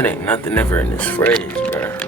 It ain't nothing ever in this phrase, bro.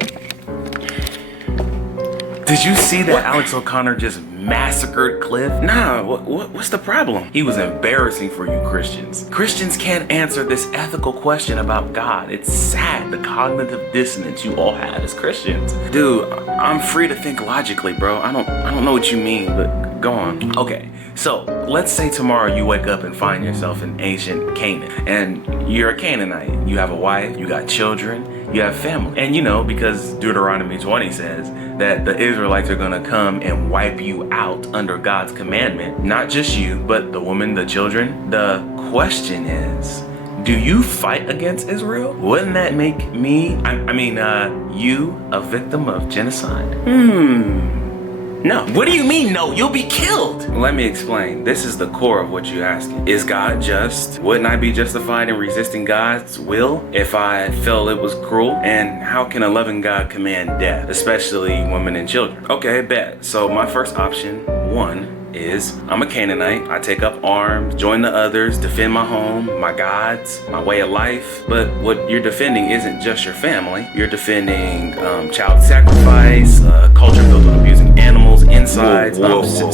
Did you see that Alex O'Connor just massacred Cliff? Nah, what's the problem? He was embarrassing for you Christians. Christians can't answer this ethical question about God. It's sad, the cognitive dissonance you all have as Christians. Dude, I'm free to think logically, bro. I don't know what you mean, but go on. Okay, so let's say tomorrow you wake up and find yourself in ancient Canaan, and you're a Canaanite. You have a wife, you got children, you have family. And you know, because Deuteronomy 20 says that the Israelites are gonna come and wipe you out under God's commandment. Not just you, but the woman, the children. The question is, do you fight against Israel? Wouldn't that make me, you, a victim of genocide? No. What do you mean no? You'll be killed. Let me explain. This is the core of what you're asking. Is God just? Wouldn't I be justified in resisting God's will if I felt it was cruel? And how can a loving God command death, especially women and children? Okay, bet. So my first option, one, is I'm a Canaanite. I take up arms, join the others, defend my home, my gods, my way of life. But what you're defending isn't just your family. You're defending child sacrifice, culture built on abusing animals, insides,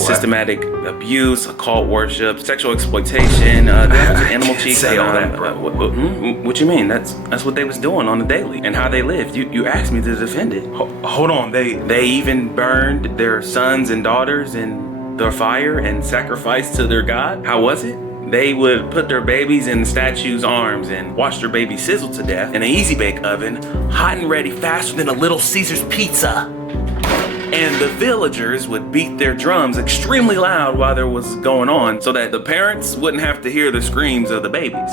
systematic abuse, occult worship, sexual exploitation, animal cheeks. Say all that, bro. What you mean? That's what they was doing on the daily and how they lived. You asked me to defend it. Hold on, they even burned their sons and daughters in the fire and sacrificed to their God. How was it? They would put their babies in the statue's arms and watch their baby sizzle to death in an easy bake oven, hot and ready, faster than a Little Caesar's pizza. And the villagers would beat their drums extremely loud while there was going on so that the parents wouldn't have to hear the screams of the babies.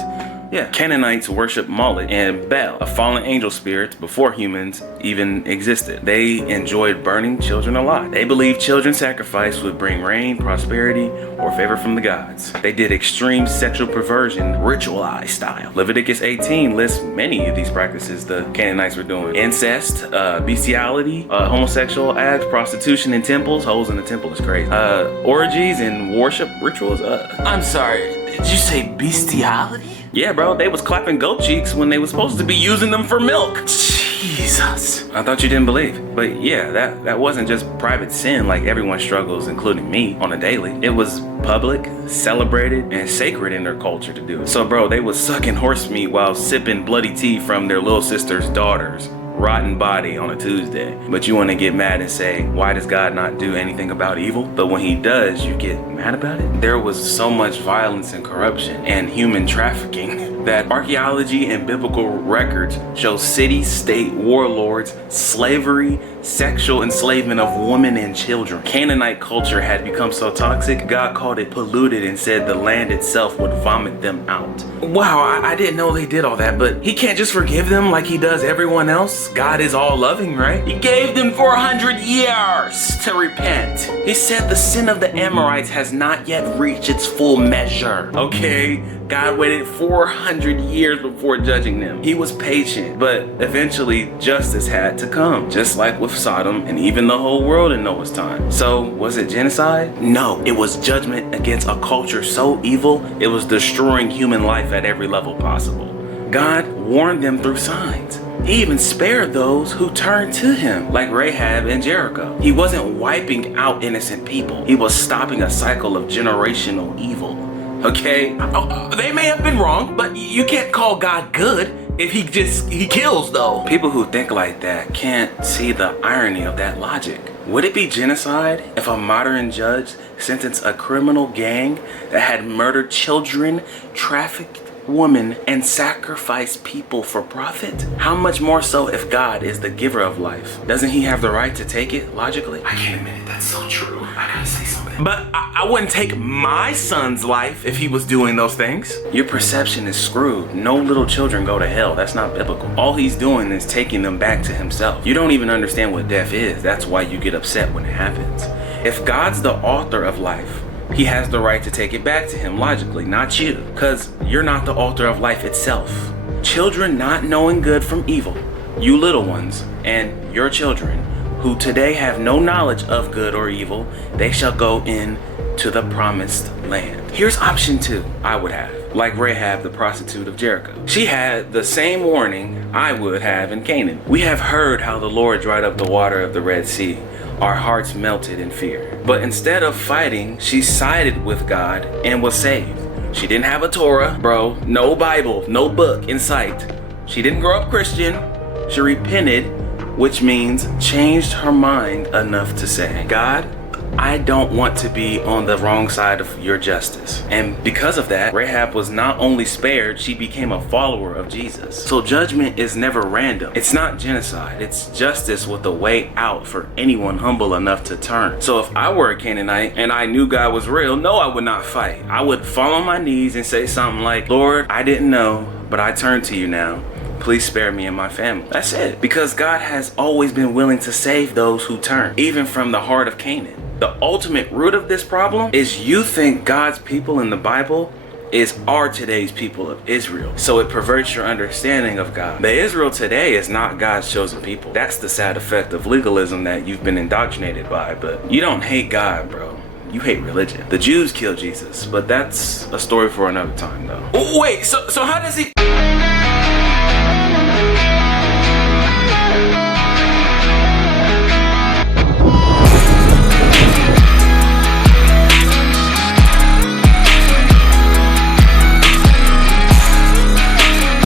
Yeah, Canaanites worship Moloch and Baal, a fallen angel spirit before humans even existed. They enjoyed burning children alive. They believed children's sacrifice would bring rain, prosperity, or favor from the gods. They did extreme sexual perversion, ritualized style. Leviticus 18 lists many of these practices the Canaanites were doing. Incest, bestiality, homosexual acts, prostitution in temples. Holes in the temple is crazy. Orgies and worship rituals. I'm sorry, did you say bestiality? Yeah, bro, they was clapping goat cheeks when they was supposed to be using them for milk. Jesus. I thought you didn't believe. But yeah, that wasn't just private sin like everyone struggles, including me, on a daily. It was public, celebrated, and sacred in their culture to do it. So bro, they was sucking horse meat while sipping bloody tea from their little sister's daughter's rotten body on a Tuesday. But you want to get mad and say, why does God not do anything about evil? But when he does, you get mad about it? There was so much violence and corruption and human trafficking that archaeology and biblical records show city-state warlords, slavery, sexual enslavement of women and children. Canaanite culture had become so toxic, God called it polluted and said the land itself would vomit them out. Wow, I didn't know they did all that, but he can't just forgive them like he does everyone else. God is all loving, right? He gave them 400 years to repent. He said the sin of the Amorites has not yet reached its full measure. Okay, God waited 400 years before judging them. He was patient, but eventually justice had to come, just like with Sodom and even the whole world in Noah's time. So was it genocide? No, it was judgment against a culture so evil, it was destroying human life at every level possible. God warned them through signs. He even spared those who turned to him, like Rahab and Jericho. He wasn't wiping out innocent people. He was stopping a cycle of generational evil. Okay? They may have been wrong, but you can't call God good if he kills though. People who think like that can't see the irony of that logic. Would it be genocide if a modern judge sentenced a criminal gang that had murdered children, trafficked women, and sacrificed people for profit? How much more so if God is the giver of life? Doesn't he have the right to take it logically? I can't admit it, that's so true. I gotta say something. But I wouldn't take my son's life if he was doing those things. Your perception is screwed. No little children go to hell. That's not biblical. All he's doing is taking them back to himself. You don't even understand what death is. That's why you get upset when it happens. If God's the author of life, he has the right to take it back to him logically, not you, because you're not the author of life itself. Children not knowing good from evil, you little ones, and your children, who today have no knowledge of good or evil, they shall go in to the promised land. Here's option 2 I would have, like Rahab, the prostitute of Jericho. She had the same warning I would have in Canaan. We have heard how the Lord dried up the water of the Red Sea. Our hearts melted in fear. But instead of fighting, she sided with God and was saved. She didn't have a Torah, bro. No Bible, no book in sight. She didn't grow up Christian. She repented, which means changed her mind enough to say, God, I don't want to be on the wrong side of your justice. And because of that, Rahab was not only spared, she became a follower of Jesus. So judgment is never random. It's not genocide. It's justice with a way out for anyone humble enough to turn. So if I were a Canaanite and I knew God was real, no, I would not fight. I would fall on my knees and say something like, Lord, I didn't know, but I turn to you now. Please spare me and my family. That's it. Because God has always been willing to save those who turn, even from the heart of Canaan. The ultimate root of this problem is you think God's people in the Bible are today's people of Israel. So it perverts your understanding of God. The Israel today is not God's chosen people. That's the sad effect of legalism that you've been indoctrinated by. But you don't hate God, bro. You hate religion. The Jews killed Jesus, but that's a story for another time though. Wait, so how does he...